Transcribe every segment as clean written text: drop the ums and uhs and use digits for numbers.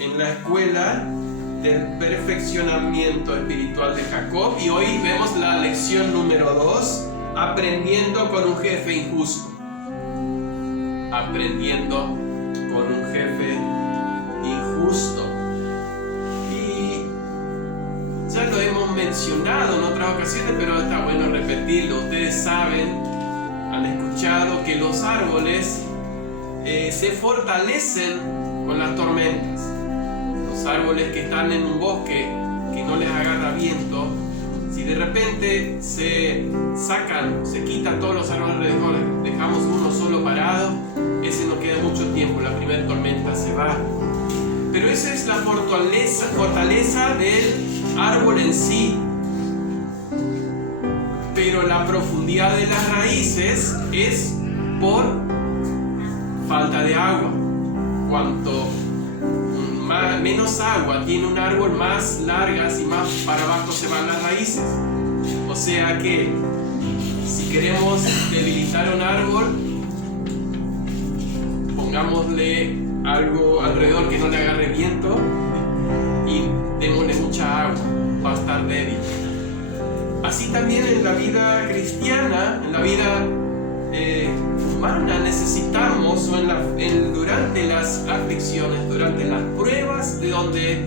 en la escuela del perfeccionamiento espiritual de Jacob y hoy vemos la lección número 2, aprendiendo con un jefe injusto. Aprendiendo con un jefe injusto. Y ya lo hemos mencionado en otras ocasiones, pero está bueno repetirlo. Ustedes saben, han escuchado que los árboles se fortalecen con las tormentas. Los árboles que están en un bosque que no les agarra viento, si de repente se quitan todos los árboles alrededor, dejamos uno solo parado, ese no queda mucho tiempo, la primera tormenta se va. Pero esa es la fortaleza del árbol en sí. Pero la profundidad de las raíces es por falta de agua. Cuanto menos agua tiene un árbol, más largas y más para abajo se van las raíces. O sea que si queremos debilitar un árbol, pongámosle algo alrededor que no le agarre viento y démosle mucha agua, va a estar débil. Así también en la vida cristiana, en la vida humana, necesitamos, durante las aflicciones, durante las pruebas, de donde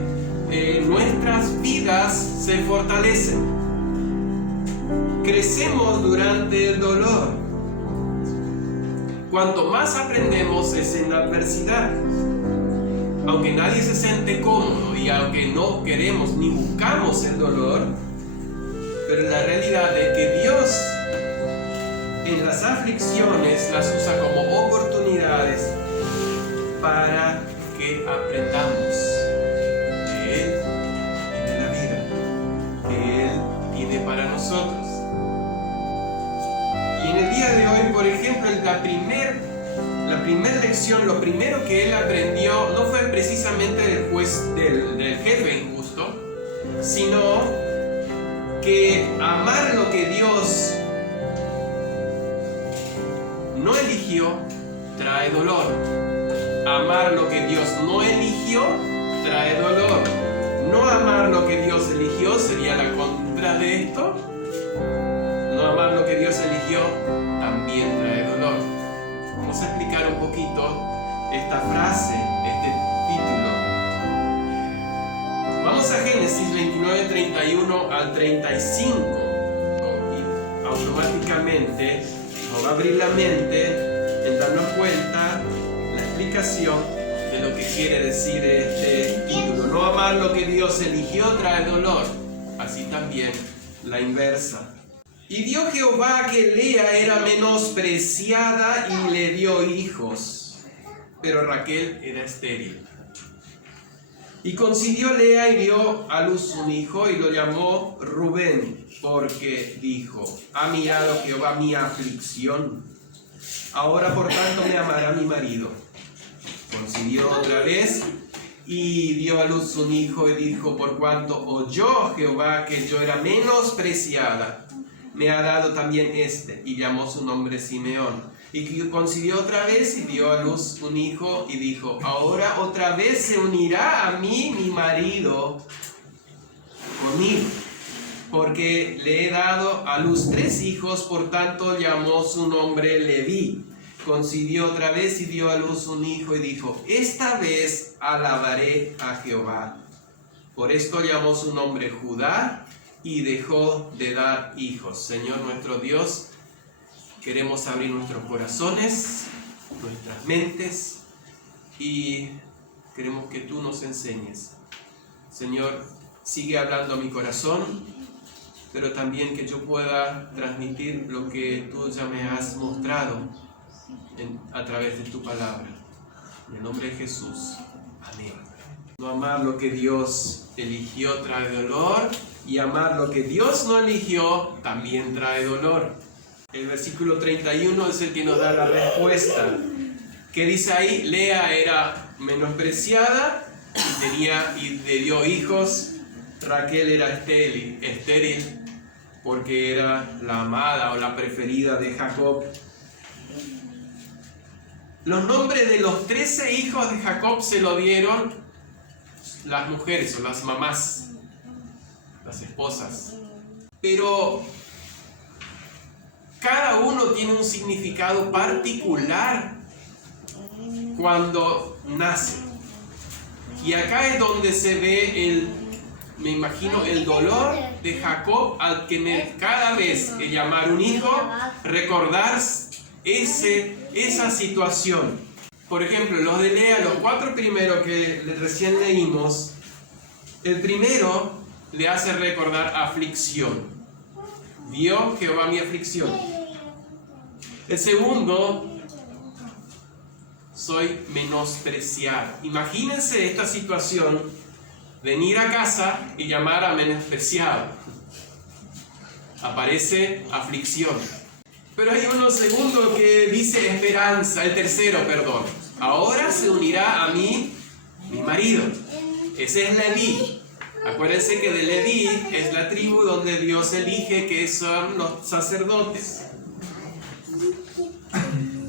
nuestras vidas se fortalecen. Crecemos durante el dolor. Cuanto más aprendemos es en la adversidad. Aunque nadie se siente cómodo y aunque no queremos ni buscamos el dolor, pero la realidad es que Dios en las aflicciones las usa como oportunidades para que aprendamos de Él y de la vida que Él tiene para nosotros. Y en el día de hoy, por ejemplo, la primera lección, lo primero que Él aprendió no fue precisamente del jefe injusto, sino que amar lo que Dios no eligió trae dolor. Amar lo que Dios no eligió trae dolor. No amar lo que Dios eligió sería la contra de esto. No amar lo que Dios eligió también trae dolor. Vamos a explicar un poquito esta frase, este título. Vamos a Génesis 29, 31 al 35. Y automáticamente nos va a abrir la mente en darnos cuenta la explicación de lo que quiere decir este título. No amar lo que Dios eligió trae dolor. Así también la inversa. Y vio Jehová que Lea era menospreciada y le dio hijos, pero Raquel era estéril. Y concibió Lea y dio a luz un hijo y lo llamó Rubén, porque dijo: ha mirado Jehová mi aflicción, ahora por tanto me amará mi marido. Concibió otra vez y dio a luz un hijo y dijo: por cuanto oyó Jehová que yo era menospreciada, me ha dado también este, y llamó su nombre Simeón. Y concibió otra vez y dio a luz un hijo y dijo: ahora otra vez se unirá a mí mi marido conmigo, porque le he dado a luz 3 hijos, por tanto llamó su nombre Leví. Concibió otra vez y dio a luz un hijo y dijo: esta vez alabaré a Jehová. Por esto llamó su nombre Judá y dejó de dar hijos. Señor nuestro Dios, queremos abrir nuestros corazones, nuestras mentes, y queremos que tú nos enseñes. Señor, sigue hablando a mi corazón, pero también que yo pueda transmitir lo que tú ya me has mostrado a través de tu palabra. En el nombre de Jesús. Amén. No amar lo que Dios eligió trae dolor, y amar lo que Dios no eligió también trae dolor. El versículo 31 es el que nos da la respuesta. ¿Qué dice ahí? Lea era menospreciada y le dio hijos. Raquel era estéril porque era la amada o la preferida de Jacob. Los nombres de los 13 hijos de Jacob se lo dieron las mujeres o las mamás, las esposas. Pero cada uno tiene un significado particular cuando nace. Y acá es donde se ve me imagino, el dolor de Jacob al tener cada vez que llamar un hijo, recordar esa situación. Por ejemplo, los de Lea, los 4 primeros que recién leímos, el primero le hace recordar aflicción. Vio Jehová mi aflicción. El segundo, soy menospreciado. Imagínense esta situación, venir a casa y llamar a menospreciado. Aparece aflicción. Pero hay uno segundo que dice esperanza, el tercero, perdón. Ahora se unirá a mí mi marido. Ese es Leví. Acuérdense que de Leví es la tribu donde Dios elige que son los sacerdotes.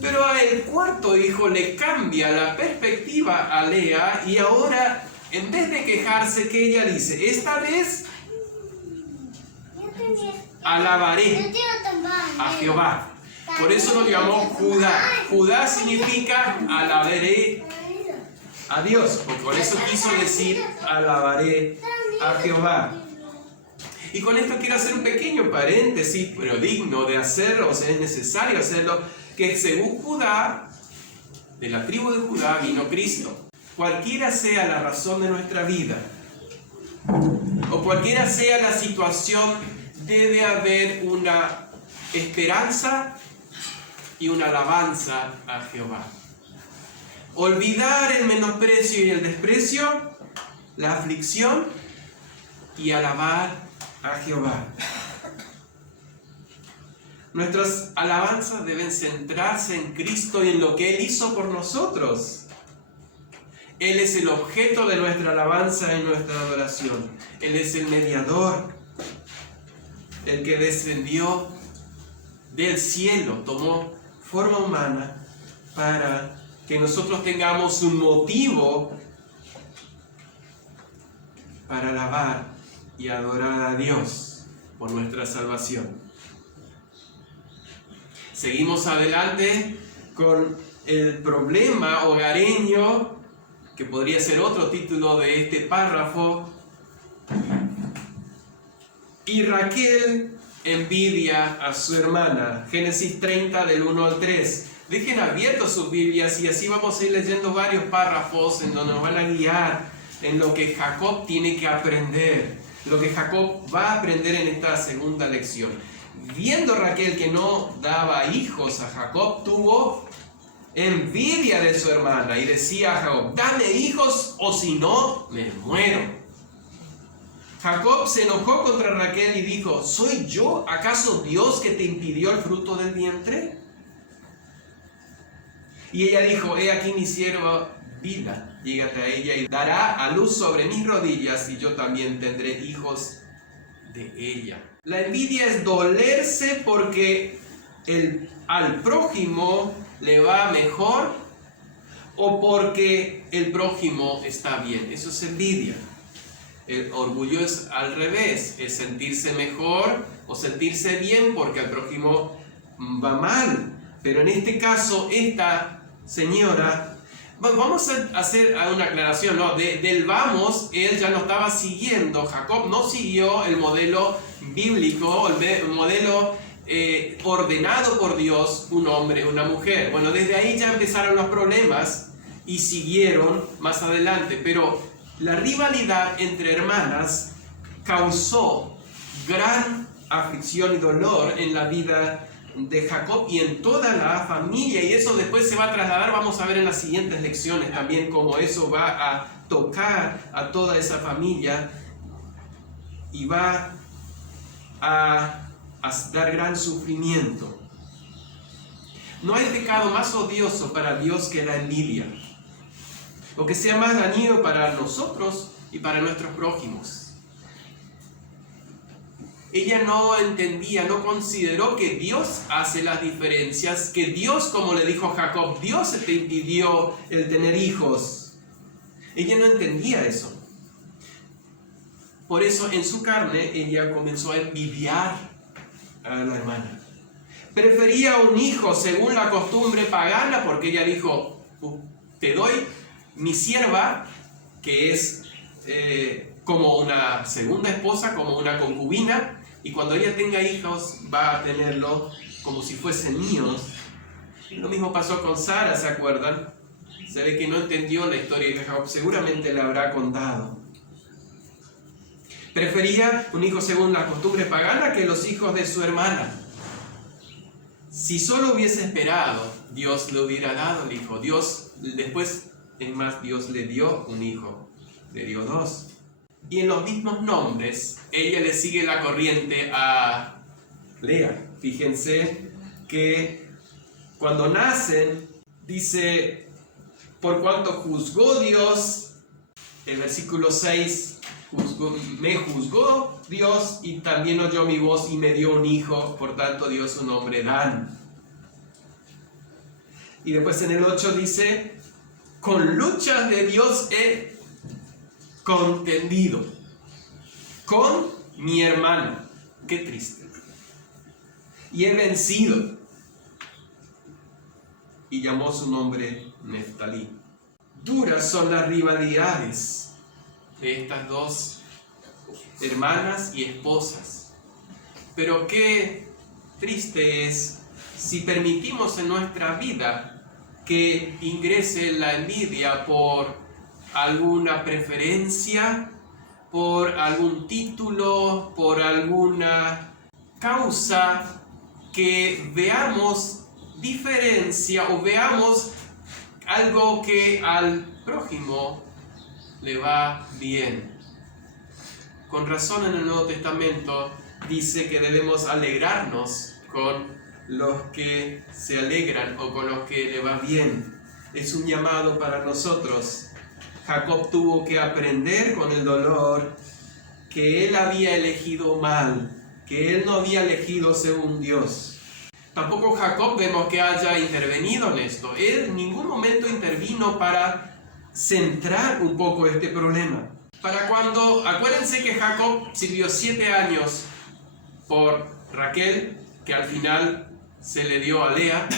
Pero el cuarto hijo le cambia la perspectiva a Lea y ahora, en vez de quejarse, que ella dice, esta vez alabaré a Jehová. Por eso lo llamó Judá. Judá significa alabaré a Dios. Por eso quiso decir alabaré a Jehová. Y con esto quiero hacer un pequeño paréntesis, pero digno de hacerlo, o sea, es necesario hacerlo, que según Judá, de la tribu de Judá vino Cristo. Cualquiera sea la razón de nuestra vida, o cualquiera sea la situación, debe haber una esperanza y una alabanza a Jehová. Olvidar el menosprecio y el desprecio, la aflicción, y alabar a Jehová. Nuestras alabanzas deben centrarse en Cristo y en lo que Él hizo por nosotros. Él es el objeto de nuestra alabanza y nuestra adoración. Él es el mediador, el que descendió del cielo, tomó forma humana para que nosotros tengamos un motivo para alabar y adorar a Dios por nuestra salvación. Seguimos adelante con el problema hogareño, que podría ser otro título de este párrafo. Y Raquel envidia a su hermana. Génesis 30 del 1 al 3. Dejen abiertos sus Biblias y así vamos a ir leyendo varios párrafos en donde nos van a guiar en lo que Jacob tiene que aprender, lo que Jacob va a aprender en esta segunda lección. Viendo Raquel que no daba hijos a Jacob, tuvo envidia de su hermana y decía a Jacob, dame hijos o si no, me muero. Jacob se enojó contra Raquel y dijo, ¿soy yo acaso Dios que te impidió el fruto del vientre? Y ella dijo, he aquí mi sierva Bilha, llégate a ella y dará a luz sobre mis rodillas y yo también tendré hijos de ella. La envidia es dolerse porque al prójimo le va mejor o porque el prójimo está bien. Eso es envidia. El orgullo es al revés, es sentirse mejor o sentirse bien porque al prójimo va mal. Pero en este caso, esta señora, vamos a hacer una aclaración, ¿no? Del vamos, él ya no estaba siguiendo, Jacob no siguió el modelo bíblico, el modelo ordenado por Dios, un hombre, una mujer. Bueno, desde ahí ya empezaron los problemas y siguieron más adelante, pero la rivalidad entre hermanas causó gran aflicción y dolor en la vida de Jacob y en toda la familia, y eso después se va a trasladar, vamos a ver en las siguientes lecciones también cómo eso va a tocar a toda esa familia y va a dar gran sufrimiento. No hay pecado más odioso para Dios que la envidia, o que sea más dañino para nosotros y para nuestros prójimos. Ella no entendía, no consideró que Dios hace las diferencias, que Dios, como le dijo Jacob, Dios te impidió el tener hijos. Ella no entendía eso. Por eso en su carne ella comenzó a envidiar a la hermana. Prefería un hijo según la costumbre pagana, porque ella dijo, te doy mi sierva, que es como una segunda esposa, como una concubina, y cuando ella tenga hijos va a tenerlo como si fuesen míos. Lo mismo pasó con Sara, ¿se acuerdan? Se ve que no entendió la historia de Jacob, seguramente le habrá contado. Prefería un hijo según la costumbre pagana que los hijos de su hermana. Si solo hubiese esperado, Dios le hubiera dado el hijo. Dios después, es más, Dios le dio un hijo, le dio 2. Y en los mismos nombres, ella le sigue la corriente a Lea. Fíjense que cuando nacen, dice, por cuanto juzgó Dios, el versículo 6, me juzgó Dios y también oyó mi voz y me dio un hijo, por tanto dio su nombre Dan. Y después en el 8 dice, con luchas de Dios he contendido con mi hermana. Qué triste. Y he vencido. Y llamó su nombre Neftalí. Duras son las rivalidades de estas dos hermanas y esposas. Pero qué triste es si permitimos en nuestra vida que ingrese la envidia por alguna preferencia, por algún título, por alguna causa, que veamos diferencia o veamos algo que al prójimo le va bien. Con razón en el Nuevo Testamento dice que debemos alegrarnos con los que se alegran o con los que le va bien. Es un llamado para nosotros. Jacob tuvo que aprender con el dolor que él había elegido mal, que él no había elegido según Dios. Tampoco Jacob vemos que haya intervenido en esto. Él en ningún momento intervino para centrar un poco este problema. Para cuando, acuérdense que Jacob sirvió 7 años por Raquel, que al final se le dio a Lea,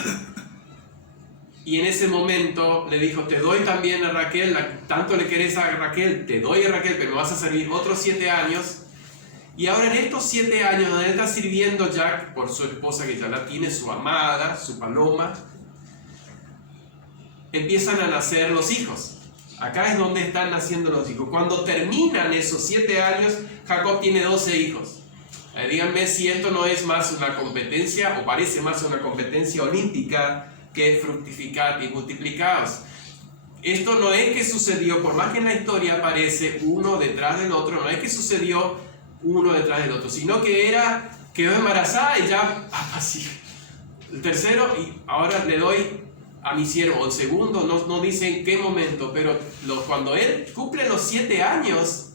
y en ese momento le dijo, te doy también a Raquel, tanto le querés a Raquel, te doy a Raquel, pero me vas a servir otros 7 años. Y ahora en estos 7 años donde él está sirviendo ya por su esposa, que ya la tiene, su amada, su paloma, empiezan a nacer los hijos. Acá es donde están naciendo los hijos. Cuando terminan esos 7 años, Jacob tiene 12 hijos. Díganme si esto no es más una competencia, o parece más una competencia olímpica, que fructificad y multiplicaos. Esto no es que sucedió, por más que en la historia aparece uno detrás del otro, no es que sucedió uno detrás del otro, sino que quedó embarazada y ya, así. El tercero, y ahora le doy a mi siervo. El segundo, no dice en qué momento, pero cuando él cumple los 7 años,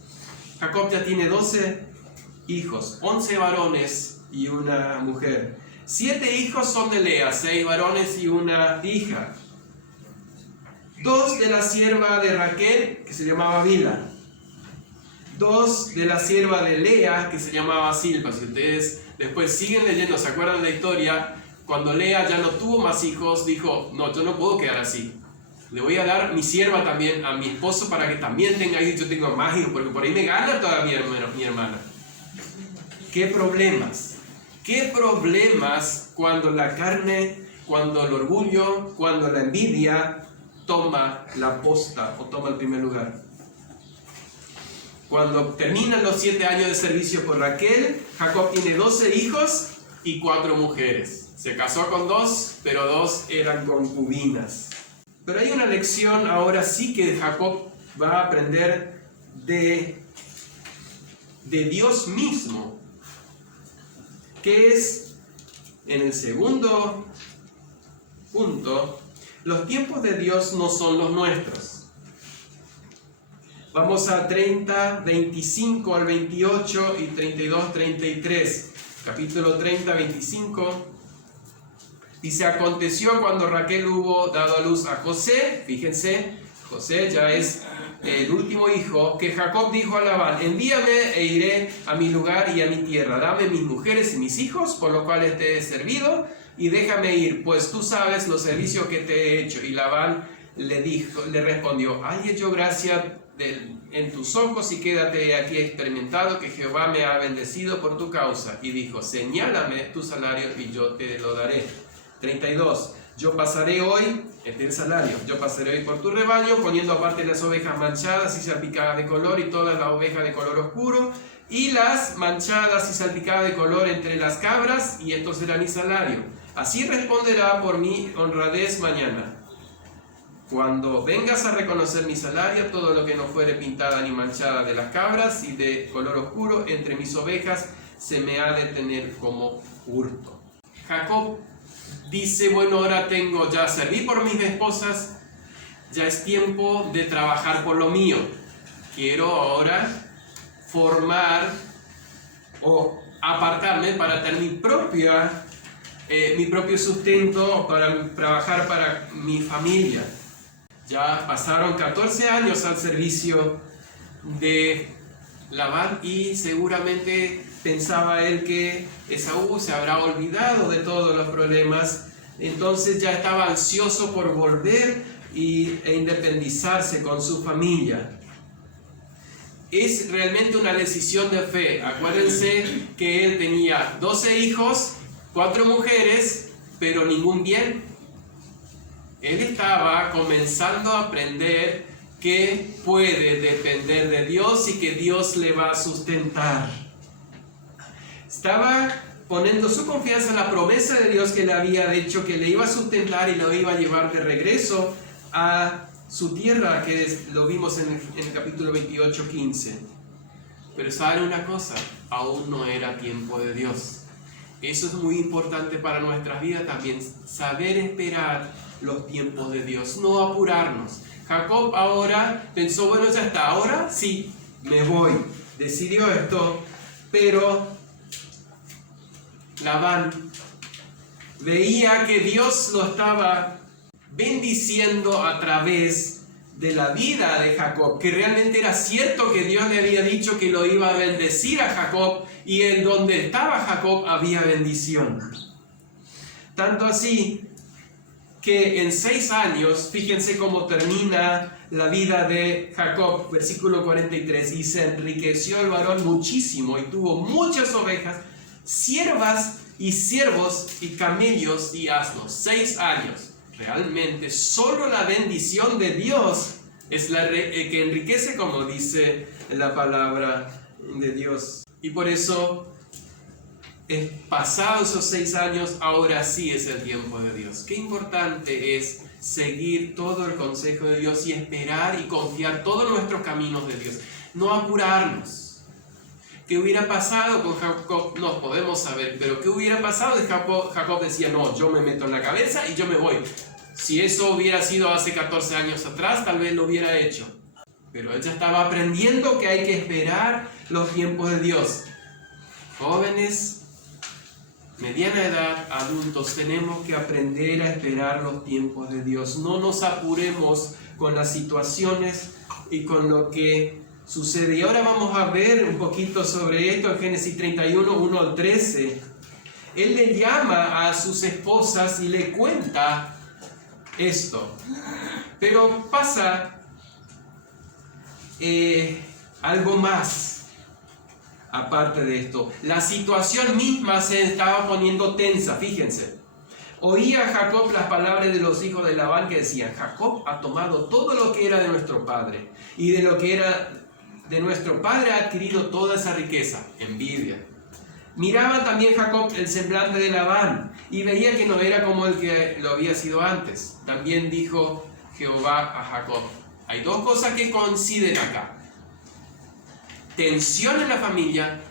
Jacob ya tiene 12 hijos, 11 varones y una mujer. 7 hijos son de Lea, 6 varones y una hija. 2 de la sierva de Raquel, que se llamaba Bila. 2 de la sierva de Lea, que se llamaba Silpa. Si ustedes después siguen leyendo, se acuerdan de la historia, cuando Lea ya no tuvo más hijos, dijo, no, yo no puedo quedar así. Le voy a dar mi sierva también a mi esposo para que también tenga hijos, yo tengo más hijos, porque por ahí me gana toda mi hermana. ¿Qué problemas? ¿Qué problemas cuando la carne, cuando el orgullo, cuando la envidia toma la posta o toma el primer lugar? Cuando terminan los 7 años de servicio por Raquel, Jacob tiene 12 hijos y 4 mujeres. Se casó con 2, pero 2 eran concubinas. Pero hay una lección ahora sí que Jacob va a aprender de Dios mismo, que es, en el segundo punto, los tiempos de Dios no son los nuestros. Vamos a 30, 25 al 28 y 32, 33. Capítulo 30, 25. Dice, aconteció cuando Raquel hubo dado a luz a José. Fíjense, José ya es el último hijo, que Jacob dijo a Labán: envíame e iré a mi lugar y a mi tierra, dame mis mujeres y mis hijos, por los cuales te he servido, y déjame ir, pues tú sabes los servicios que te he hecho. Y Labán le respondió: hallé yo gracia en tus ojos, y quédate aquí experimentado, que Jehová me ha bendecido por tu causa. Y dijo: señálame tu salario y yo te lo daré. 32. Yo pasaré hoy, este es el salario, yo pasaré hoy por tu rebaño, poniendo aparte las ovejas manchadas y salpicadas de color, y todas las ovejas de color oscuro, y las manchadas y salpicadas de color entre las cabras, y esto será mi salario. Así responderá por mi honradez mañana. Cuando vengas a reconocer mi salario, todo lo que no fuere pintada ni manchada de las cabras y de color oscuro entre mis ovejas, se me ha de tener como hurto. Jacob dice: bueno, ahora ya serví por mis esposas, ya es tiempo de trabajar por lo mío. Quiero ahora formar o apartarme para tener mi propio sustento, para trabajar para mi familia. Ya pasaron 14 años al servicio de Labán, y seguramente pensaba él que Esaú se habrá olvidado de todos los problemas. Entonces ya estaba ansioso por volver e independizarse con su familia. Es realmente una decisión de fe. Acuérdense que él tenía 12 hijos, 4 mujeres, pero ningún bien. Él estaba comenzando a aprender que puede depender de Dios y que Dios le va a sustentar. Estaba poniendo su confianza en la promesa de Dios, que le había dicho que le iba a sustentar y lo iba a llevar de regreso a su tierra, que lo vimos en el capítulo 28, 15. Pero ¿saben una cosa? Aún no era tiempo de Dios. Eso es muy importante para nuestras vidas también, saber esperar los tiempos de Dios, no apurarnos. Jacob ahora pensó: bueno, ya está, ahora sí, me voy. Decidió esto, pero Labán veía que Dios lo estaba bendiciendo a través de la vida de Jacob, que realmente era cierto que Dios le había dicho que lo iba a bendecir a Jacob, y en donde estaba Jacob había bendición. Tanto así que en 6 años, fíjense cómo termina la vida de Jacob, versículo 43, y se enriqueció el varón muchísimo, y tuvo muchas ovejas, siervas y siervos, y camellos y asnos. 6 años. Realmente solo la bendición de Dios es la que enriquece, como dice la palabra de Dios. Y por eso, pasados esos 6 años, ahora sí es el tiempo de Dios. Qué importante es seguir todo el consejo de Dios y esperar y confiar todos nuestros caminos de Dios. No apurarnos. ¿Qué hubiera pasado con Jacob? No podemos saber, pero ¿qué hubiera pasado? Jacob decía: no, yo me meto en la cabeza y yo me voy. Si eso hubiera sido hace 14 años atrás, tal vez lo hubiera hecho. Pero él ya estaba aprendiendo que hay que esperar los tiempos de Dios. Jóvenes, mediana edad, adultos, tenemos que aprender a esperar los tiempos de Dios. No nos apuremos con las situaciones y con lo que sucede. Y ahora vamos a ver un poquito sobre esto en Génesis 31, 1 al 13. Él le llama a sus esposas y le cuenta esto. Pero pasa algo más aparte de esto. La situación misma se estaba poniendo tensa, fíjense. Oía Jacob las palabras de los hijos de Labán, que decían: Jacob ha tomado todo lo que era de nuestro padre, y de lo que era de nuestro padre ha adquirido toda esa riqueza. Envidia. Miraba también Jacob el semblante de Labán, y veía que no era como el que lo había sido antes. También dijo Jehová a Jacob. Hay 2 cosas que coinciden acá. Tensión en la familia,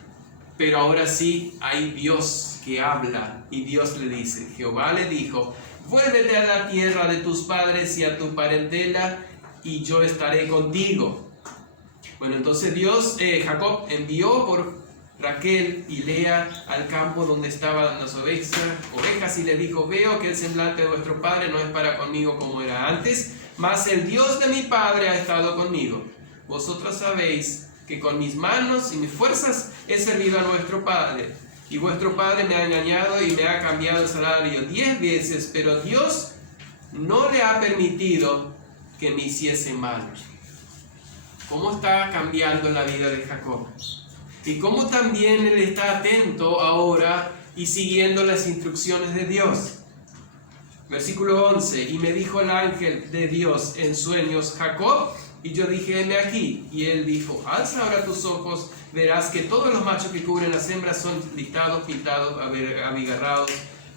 pero ahora sí hay Dios que habla, y Dios le dice, Jehová le dijo: vuélvete a la tierra de tus padres y a tu parentela, y yo estaré contigo. Bueno, entonces Jacob envió por Raquel y Lea al campo donde estaban las ovejas, y le dijo: veo que el semblante de vuestro padre no es para conmigo como era antes, mas el Dios de mi padre ha estado conmigo. vosotros sabéis que con mis manos y mis fuerzas he servido a vuestro padre. Y vuestro padre me ha engañado y me ha cambiado el salario 10 veces, pero Dios no le ha permitido que me hiciese mal. ¿Cómo está cambiando la vida de Jacob? Y cómo también él está atento ahora y siguiendo las instrucciones de Dios. Versículo 11, y me dijo el ángel de Dios en sueños, Jacob, y yo dije, heme aquí. Y él dijo, alza ahora tus ojos, verás que todos los machos que cubren las hembras son listados, pintados, abigarrados,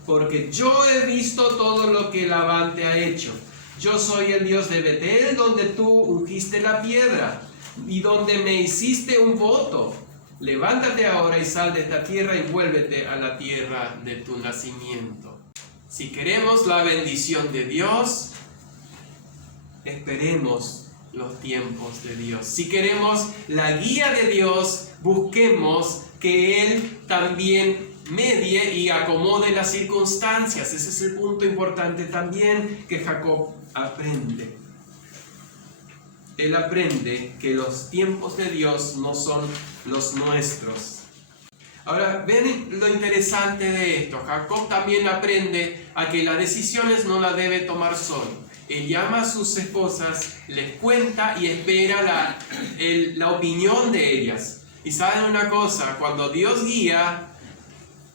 porque yo he visto todo lo que Labán te ha hecho. Yo soy el Dios de Betel, donde tú ungiste la piedra, y donde me hiciste un voto. Levántate ahora y sal de esta tierra y vuélvete a la tierra de tu nacimiento. Si queremos la bendición de Dios, esperemos los tiempos de Dios. Si queremos la guía de Dios, busquemos que Él también medie y acomode las circunstancias. Ese es el punto importante también que Jacob aprende. Él aprende que los tiempos de Dios no son los nuestros. Ahora, ven lo interesante de esto. Jacob también aprende a que las decisiones no las debe tomar solo. Él llama a sus esposas, les cuenta y espera la opinión de ellas. Y saben una cosa, cuando Dios guía,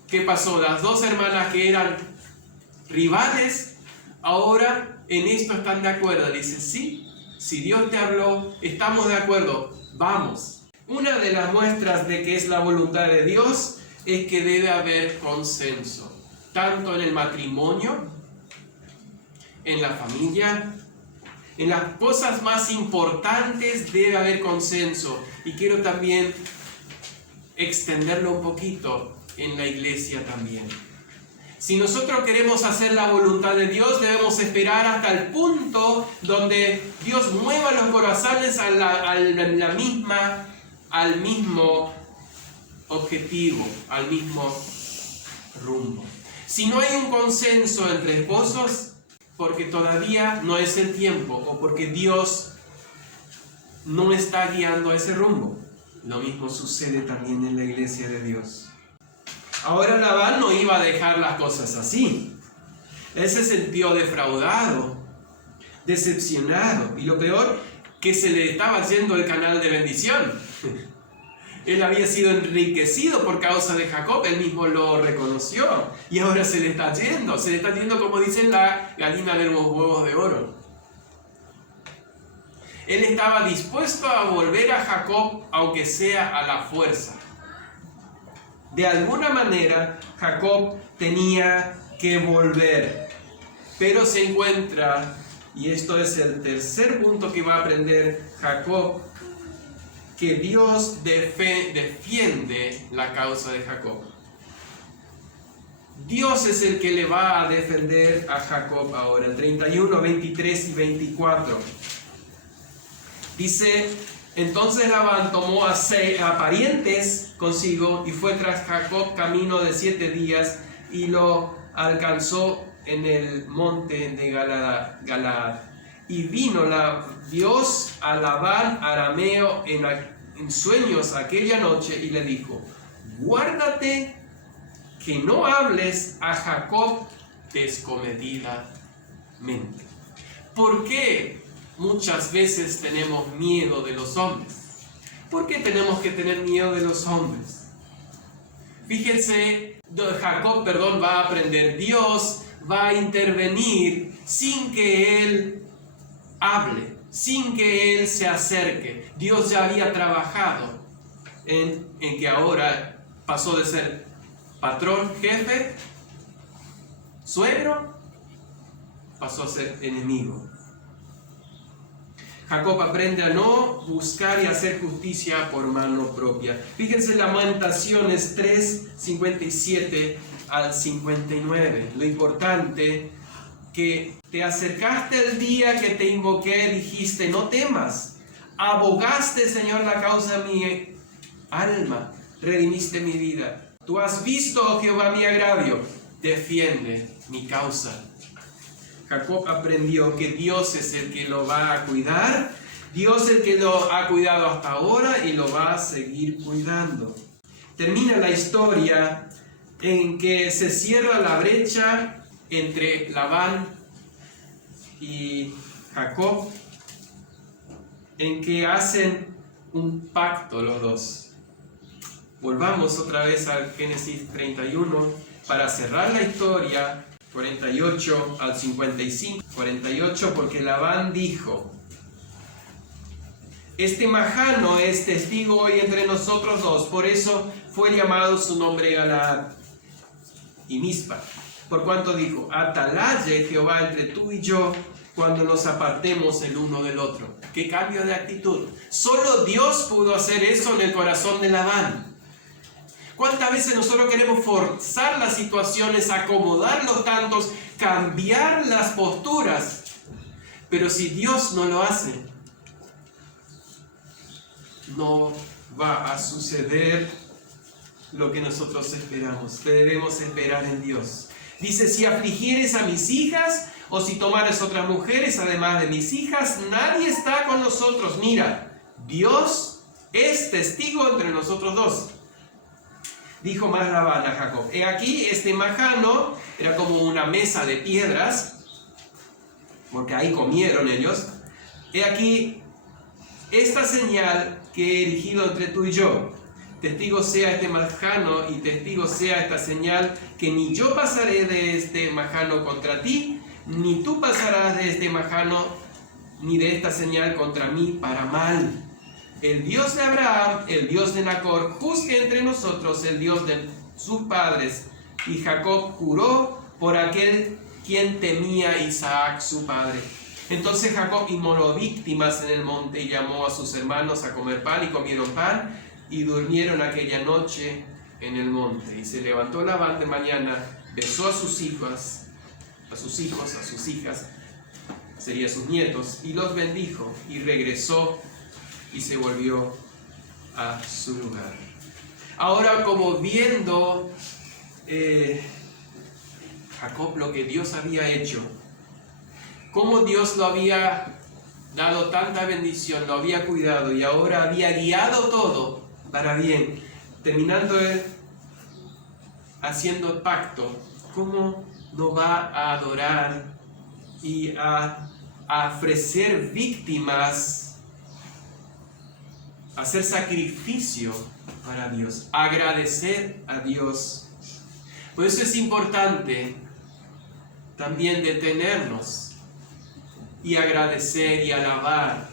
¿qué pasó? Las dos hermanas que eran rivales, ahora en esto están de acuerdo. Dicen, sí, si Dios te habló, estamos de acuerdo, vamos. Una de las muestras de que es la voluntad de Dios es que debe haber consenso, tanto en el matrimonio, en la familia, en las cosas más importantes debe haber consenso. Y quiero también extenderlo un poquito en la iglesia también. Si nosotros queremos hacer la voluntad de Dios, debemos esperar hasta el punto donde Dios mueva los corazones al mismo objetivo, al mismo rumbo. Si no hay un consenso entre esposos, porque todavía no es el tiempo o porque Dios no está guiando a ese rumbo. Lo mismo sucede también en la iglesia de Dios. Ahora Labán no iba a dejar las cosas así. Él se sintió defraudado, decepcionado, y lo peor, que se le estaba yendo el canal de bendición. Él había sido enriquecido por causa de Jacob, él mismo lo reconoció, y ahora se le está yendo como dicen la gallina de los huevos de oro. Él estaba dispuesto a volver a Jacob, aunque sea a la fuerza. De alguna manera, Jacob tenía que volver, pero se encuentra, y esto es el tercer punto que va a aprender Jacob, que Dios defiende la causa de Jacob. Dios es el que le va a defender a Jacob ahora. 31, 23 y 24. Dice, entonces Labán tomó a parientes consigo y fue tras Jacob camino de 7 días y lo alcanzó en el monte de Galaad. Y vino Dios a Labán arameo en sueños aquella noche y le dijo, guárdate que no hables a Jacob descomedidamente. ¿Por qué muchas veces tenemos miedo de los hombres? ¿Por qué tenemos que tener miedo de los hombres? Fíjense, Jacob va a aprender. Dios va a intervenir sin que él hable, sin que él se acerque. Dios ya había trabajado en que ahora pasó de ser patrón, jefe, suegro, pasó a ser enemigo. Jacob aprende a no buscar y hacer justicia por mano propia. Fíjense en Lamentaciones 3, 57 al 59. Lo importante, que te acercaste el día que te invoqué, dijiste, no temas. Abogaste, Señor, la causa de mi alma, redimiste mi vida. Tú has visto, oh Jehová, mi agravio, defiende mi causa. Jacob aprendió que Dios es el que lo va a cuidar Dios el que lo ha cuidado hasta ahora y lo va a seguir cuidando. Termina la historia en que se cierra la brecha entre Labán y Jacob, en que hacen un pacto los dos. Volvamos otra vez al Génesis 31 para cerrar la historia, 48 al 55. 48, porque Labán dijo: este majano es testigo hoy entre nosotros dos, por eso fue llamado su nombre Galaad y Mizpa, por cuanto dijo: atalaye Jehová entre tú y yo cuando nos apartemos el uno del otro. ¡Qué cambio de actitud! Solo Dios pudo hacer eso en el corazón de Labán. ¿Cuántas veces nosotros queremos forzar las situaciones, acomodar los tantos, cambiar las posturas? Pero si Dios no lo hace, no va a suceder lo que nosotros esperamos. Debemos esperar en Dios. Dice: si afligieres a mis hijas, o si tomares otras mujeres además de mis hijas, nadie está con nosotros. Mira, Dios es testigo entre nosotros dos. Dijo más Labán a Jacob: he aquí, este majano era como una mesa de piedras, porque ahí comieron ellos. He aquí esta señal que he erigido entre tú y yo. Testigo sea este majano y testigo sea esta señal, que ni yo pasaré de este majano contra ti, ni tú pasarás de este majano ni de esta señal contra mí para mal. El Dios de Abraham, el Dios de Nacor, juzgue entre nosotros, el Dios de sus padres. Y Jacob juró por aquel quien temía a Isaac su padre. Entonces Jacob inmoló víctimas en el monte y llamó a sus hermanos a comer pan, y comieron pan y durmieron aquella noche en el monte. Y se levantó Labán de mañana, besó a sus hijos, a sus hijas, serían sus nietos, y los bendijo, y regresó y se volvió a su lugar. Ahora, como viendo Jacob lo que Dios había hecho, cómo Dios lo había dado tanta bendición, lo había cuidado y ahora había guiado todo para bien, terminando él haciendo pacto, ¿cómo no va a adorar y a ofrecer víctimas, a hacer sacrificio para Dios, agradecer a Dios? Por eso es importante también detenernos y agradecer y alabar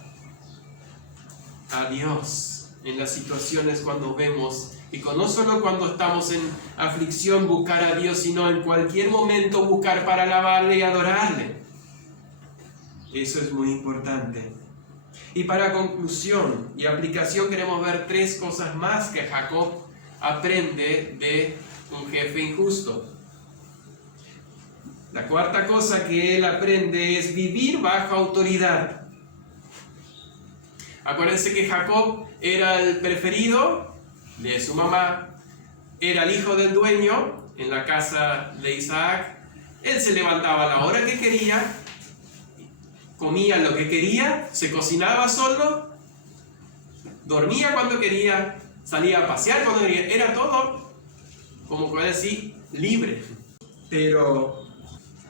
a Dios en las situaciones cuando vemos, y no solo cuando estamos en aflicción buscar a Dios, sino en cualquier momento buscar para alabarle y adorarle. Eso es muy importante. Y para conclusión y aplicación queremos ver tres cosas más que Jacob aprende de un jefe injusto. La cuarta cosa que él aprende es vivir bajo autoridad. Acuérdense que Jacob era el preferido de su mamá, era el hijo del dueño en la casa de Isaac. Él se levantaba a la hora que quería, comía lo que quería, se cocinaba solo, dormía cuando quería, salía a pasear cuando quería. Era todo, como puede decir, libre. Pero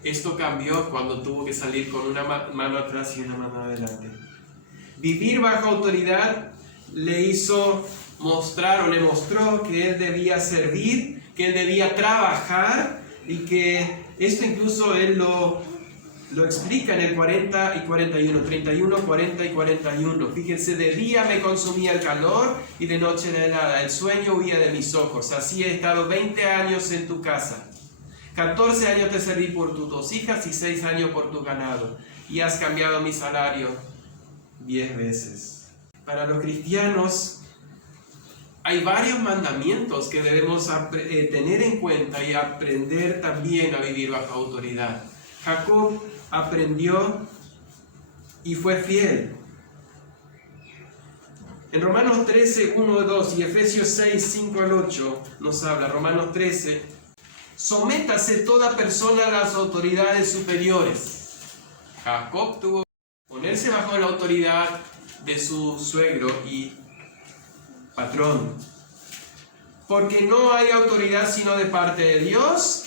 esto cambió cuando tuvo que salir con una mano atrás y una mano adelante. Vivir bajo autoridad le hizo mostrar, o le mostró que él debía servir, que él debía trabajar, y que esto incluso él lo explica en el 40 y 41, 31, 40 y 41. Fíjense: de día me consumía el calor y de noche la helada, el sueño huía de mis ojos. Así he estado 20 años en tu casa. 14 años te serví por tus 2 hijas y 6 años por tu ganado, y has cambiado mi salario 10 veces. Para los cristianos hay varios mandamientos que debemos tener en cuenta y aprender también a vivir bajo autoridad. Jacob aprendió y fue fiel. En Romanos 13, 1 al 2 y Efesios 6, 5 al 8 nos habla. Romanos 13: sométase toda persona a las autoridades superiores. Jacob tuvo que ponerse bajo la autoridad de su suegro y patrón. Porque no hay autoridad sino de parte de Dios,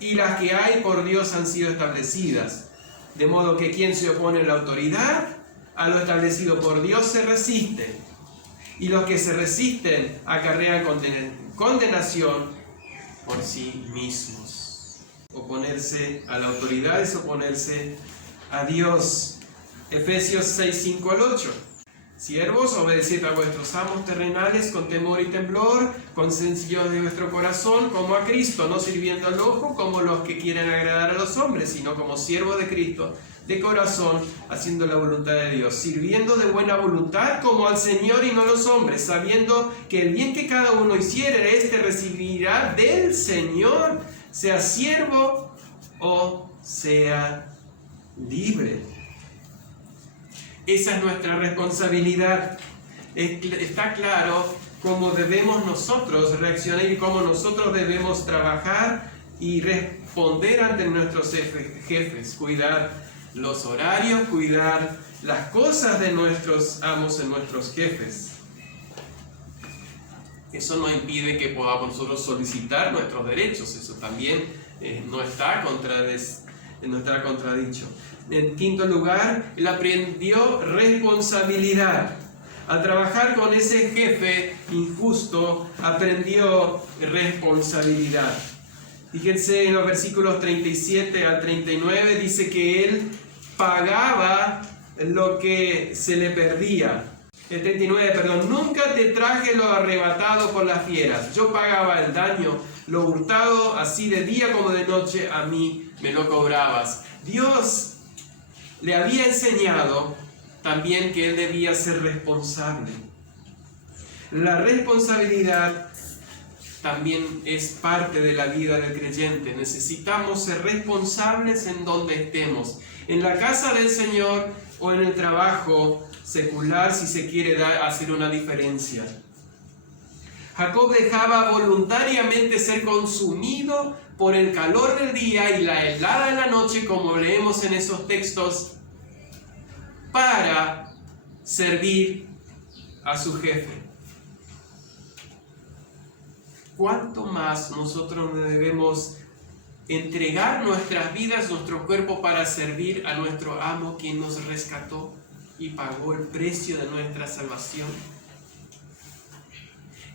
y las que hay por Dios han sido establecidas. De modo que quien se opone a la autoridad, a lo establecido por Dios, se resiste. Y los que se resisten acarrean condenación por sí mismos. Oponerse a la autoridad es oponerse a Dios. Efesios 6, 5 al 8. Siervos, obedeced a vuestros amos terrenales con temor y temblor, con sencillez de vuestro corazón, como a Cristo, no sirviendo al ojo como los que quieren agradar a los hombres, sino como siervos de Cristo, de corazón, haciendo la voluntad de Dios, sirviendo de buena voluntad como al Señor y no a los hombres, sabiendo que el bien que cada uno hiciere, éste recibirá del Señor, sea siervo o sea libre. Esa es nuestra responsabilidad. Está claro cómo debemos nosotros reaccionar y cómo nosotros debemos trabajar y responder ante nuestros jefes, cuidar los horarios, cuidar las cosas de nuestros amos y nuestros jefes. Eso no impide que podamos nosotros solicitar nuestros derechos, eso también no está contradicho. En quinto lugar, él aprendió responsabilidad. Al trabajar con ese jefe injusto, aprendió responsabilidad. Fíjense en los versículos 37 al 39, dice que él pagaba lo que se le perdía. El 39, perdón, nunca te traje lo arrebatado por las fieras. Yo pagaba el daño, lo hurtado, así de día como de noche, a mí me lo cobrabas. Dios le había enseñado también que él debía ser responsable. La responsabilidad también es parte de la vida del creyente. Necesitamos ser responsables en donde estemos, en la casa del Señor o en el trabajo secular, si se quiere hacer una diferencia. Jacob dejaba voluntariamente ser consumido por el calor del día y la helada de la noche, como leemos en esos textos, para servir a su jefe. ¿Cuánto más nosotros debemos entregar nuestras vidas, nuestro cuerpo, para servir a nuestro amo, quien nos rescató y pagó el precio de nuestra salvación?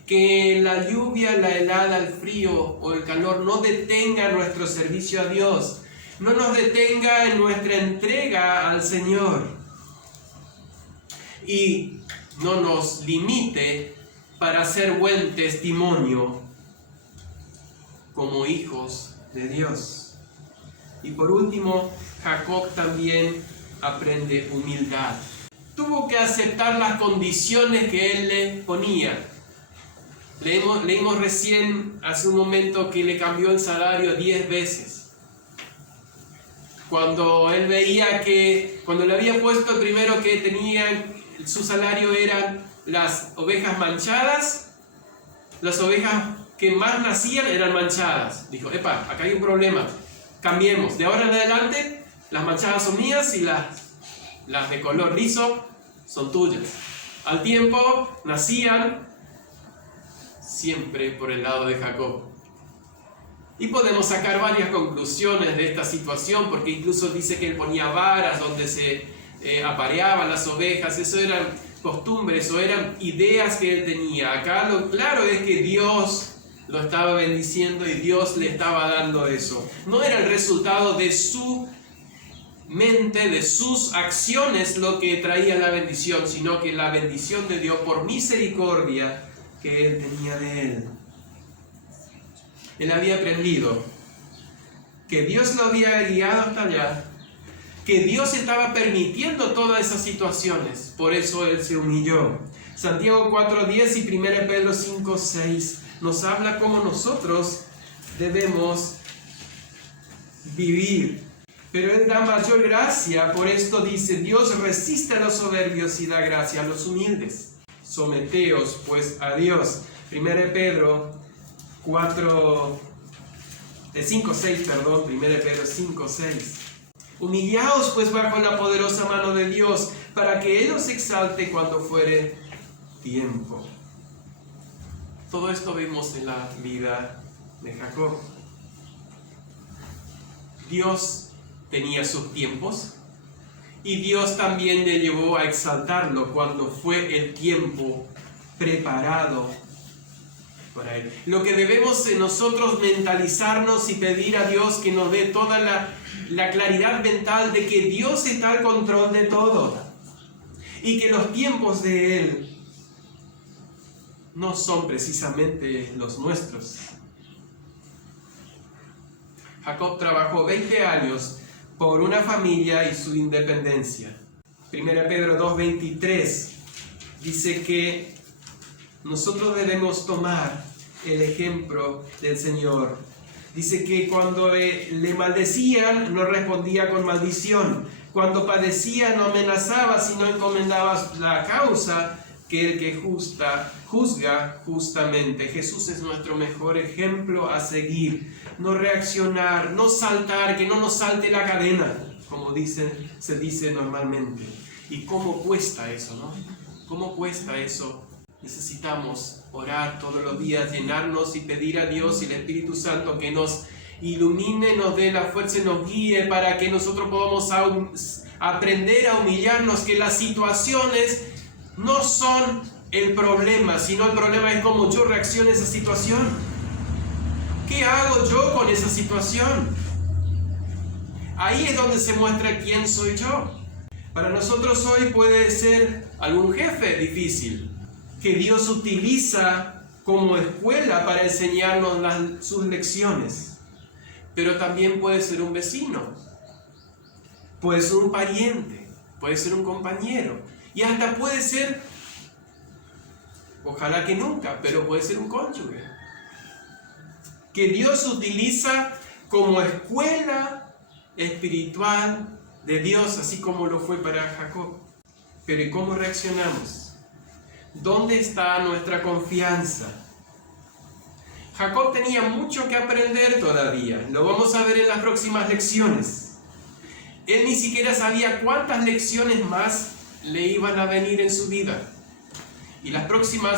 Que la lluvia, la helada, el frío o el calor no detenga nuestro servicio a Dios, no nos detenga en nuestra entrega al Señor y no nos limite para ser buen testimonio como hijos de Dios. Y por último, Jacob también aprende humildad. Tuvo que aceptar las condiciones que él le ponía. Leímos recién, hace un momento, que le cambió el salario 10 veces. Cuando él veía que, cuando le había puesto el primero que tenían, su salario eran las ovejas manchadas, las ovejas que más nacían eran manchadas. Dijo, epa, acá hay un problema, cambiemos. De ahora en adelante, las manchadas son mías y las de color liso son tuyas. Al tiempo, nacían siempre por el lado de Jacob. Y podemos sacar varias conclusiones de esta situación, porque incluso dice que él ponía varas donde se apareaban las ovejas. Eso eran costumbres o eran ideas que él tenía. Acá lo claro es que Dios lo estaba bendiciendo y Dios le estaba dando eso. No era el resultado de su mente, de sus acciones, lo que traía la bendición, sino que la bendición de Dios por misericordia que él tenía de él. Él había aprendido que Dios lo había guiado hasta allá, que Dios estaba permitiendo todas esas situaciones, por eso él se humilló. Santiago 4:10 y 1 Pedro 5:6 nos habla cómo nosotros debemos vivir. Pero él da mayor gracia, por esto dice, Dios resiste a los soberbios y da gracia a los humildes. Someteos pues a Dios. 1 Pedro 5:6, 1 Pedro 5:6. Humillaos pues bajo la poderosa mano de Dios, para que Él os exalte cuando fuere tiempo. Todo esto vimos en la vida de Jacob. Dios tenía sus tiempos y Dios también le llevó a exaltarlo cuando fue el tiempo preparado para Él. Lo que debemos nosotros mentalizarnos y pedir a Dios que nos dé toda la claridad mental de que Dios está al control de todo y que los tiempos de Él no son precisamente los nuestros. Jacob trabajó 20 años por una familia y su independencia. 1 Pedro 2:23 dice que nosotros debemos tomar el ejemplo del Señor. Dice que cuando le maldecían, no respondía con maldición. Cuando padecía, no amenazaba, sino encomendaba la causa que el que juzga justamente. Jesús es nuestro mejor ejemplo a seguir. No reaccionar, no saltar, que no nos salte la cadena, como se dice normalmente. ¿Y cómo cuesta eso, no? ¿Cómo cuesta eso? Necesitamos orar todos los días, llenarnos y pedir a Dios y al Espíritu Santo que nos ilumine, nos dé la fuerza y nos guíe para que nosotros podamos aprender a humillarnos, que las situaciones no son el problema, sino el problema es cómo yo reacciono a esa situación. ¿Qué hago yo con esa situación? Ahí es donde se muestra quién soy yo. Para nosotros hoy puede ser algún jefe difícil, que Dios utiliza como escuela para enseñarnos sus lecciones. Pero también puede ser un vecino, puede ser un pariente, puede ser un compañero. Y hasta puede ser, ojalá que nunca, pero puede ser un cónyuge. Que Dios utiliza como escuela espiritual de Dios, así como lo fue para Jacob. Pero ¿y cómo reaccionamos? ¿Dónde está nuestra confianza? Jacob tenía mucho que aprender todavía. Lo vamos a ver en las próximas lecciones. Él ni siquiera sabía cuántas lecciones más le iban a venir en su vida. Y la próxima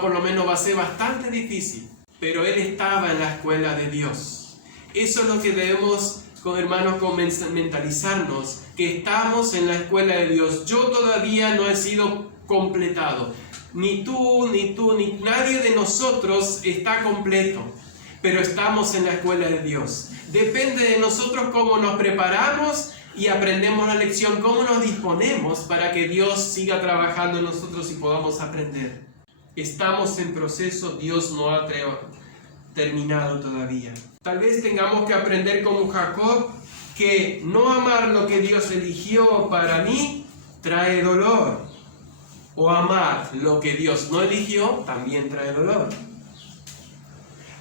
por lo menos va a ser bastante difícil. Pero él estaba en la escuela de Dios. Eso es lo que debemos, hermanos, mentalizarnos, que estamos en la escuela de Dios. Yo todavía no he sido completado. Ni tú, ni nadie de nosotros está completo. Pero estamos en la escuela de Dios. Depende de nosotros cómo nos preparamos y aprendemos la lección, cómo nos disponemos para que Dios siga trabajando en nosotros y podamos aprender. Estamos en proceso, Dios no ha terminado todavía. Tal vez tengamos que aprender como Jacob, que no amar lo que Dios eligió para mí trae dolor. O amar lo que Dios no eligió también trae dolor.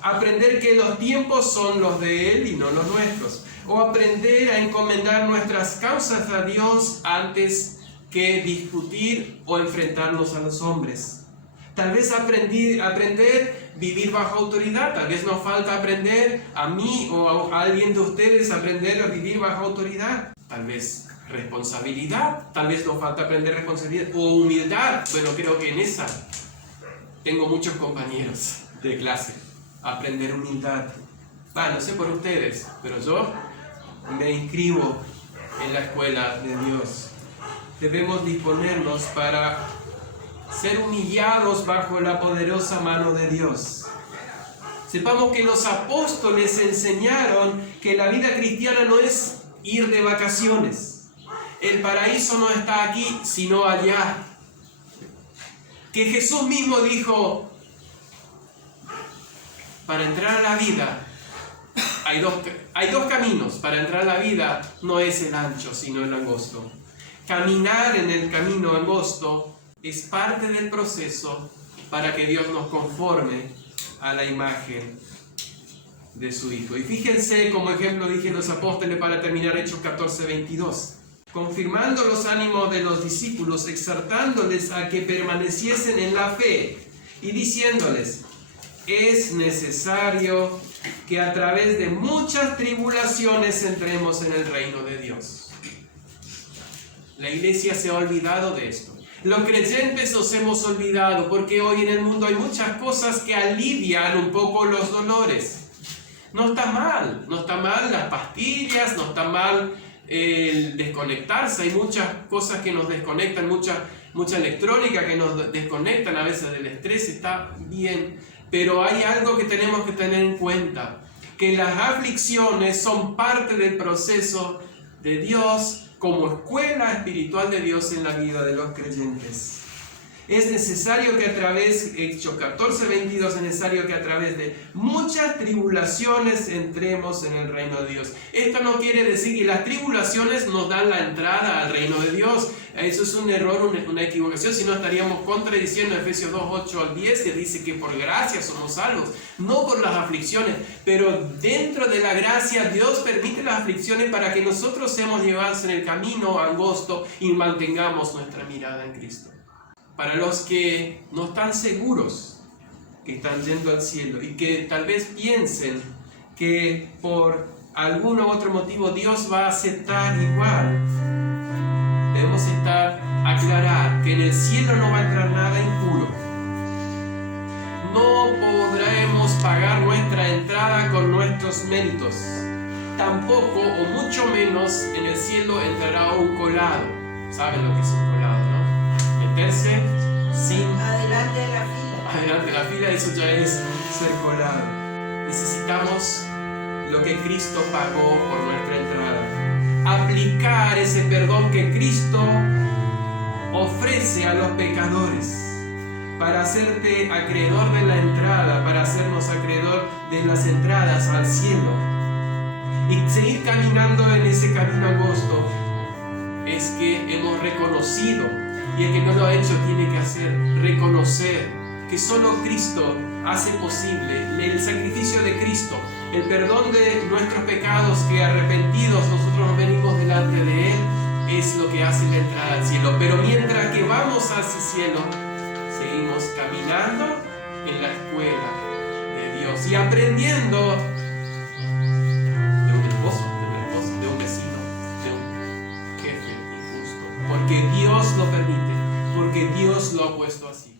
Aprender que los tiempos son los de Él y no los nuestros. O aprender a encomendar nuestras causas a Dios antes que discutir o enfrentarnos a los hombres. Tal vez aprender a vivir bajo autoridad. Tal vez nos falta aprender a mí o a alguien de ustedes aprender a vivir bajo autoridad. Tal vez responsabilidad. Tal vez nos falta aprender responsabilidad. O humildad. Bueno, creo que en esa tengo muchos compañeros de clase. Aprender humildad. No sé por ustedes, pero yo me inscribo en la escuela de Dios. Debemos disponernos para ser humillados bajo la poderosa mano de Dios. Sepamos que los apóstoles enseñaron que la vida cristiana no es ir de vacaciones. El paraíso no está aquí, sino allá. Que Jesús mismo dijo, para entrar a la vida, hay dos caminos. Para entrar a la vida no es el ancho, sino el angosto. Caminar en el camino angosto es parte del proceso para que Dios nos conforme a la imagen de su Hijo. Y fíjense, como ejemplo dije los apóstoles para terminar, Hechos 14:22. Confirmando los ánimos de los discípulos, exhortándoles a que permaneciesen en la fe y diciéndoles: es necesario que a través de muchas tribulaciones entremos en el reino de Dios. La iglesia se ha olvidado de esto. Los creyentes nos hemos olvidado porque hoy en el mundo hay muchas cosas que alivian un poco los dolores. No está mal las pastillas, no está mal el desconectarse. Hay muchas cosas que nos desconectan, mucha electrónica que nos desconectan a veces del estrés, está bien. Pero hay algo que tenemos que tener en cuenta, que las aflicciones son parte del proceso de Dios como escuela espiritual de Dios en la vida de los creyentes. Es necesario que a través, Hechos 14:22, es necesario que a través de muchas tribulaciones entremos en el reino de Dios. Esto no quiere decir que las tribulaciones nos dan la entrada al reino de Dios. Eso es un error, una equivocación, si no estaríamos contradiciendo Efesios 2:8-10, que dice que por gracia somos salvos, no por las aflicciones. Pero dentro de la gracia, Dios permite las aflicciones para que nosotros seamos llevados en el camino angosto y mantengamos nuestra mirada en Cristo. Para los que no están seguros que están yendo al cielo y que tal vez piensen que por algún u otro motivo Dios va a aceptar igual, debemos aclarar que en el cielo no va a entrar nada impuro. No podremos pagar nuestra entrada con nuestros méritos. Tampoco, o mucho menos, en el cielo entrará un colado. ¿Saben lo que es un colado, no? Meterse sin... Adelante de la fila. Adelante de la fila, eso ya es ser colado. Necesitamos lo que Cristo pagó por nuestra entrada. Aplicar ese perdón que Cristo ofrece a los pecadores para hacerte acreedor de la entrada, para hacernos acreedor de las entradas al cielo. Y seguir caminando en ese camino angosto es que hemos reconocido, y el que no lo ha hecho tiene que hacer, reconocer que solo Cristo hace posible, el sacrificio de Cristo, el perdón de nuestros pecados, que arrepentidos nosotros venimos delante de Él, es lo que hace la entrada al cielo. Pero mientras que vamos hacia el cielo, seguimos caminando en la escuela de Dios y aprendiendo de un esposo, de un vecino, de un jefe injusto, porque Dios lo permite, porque Dios lo ha puesto así.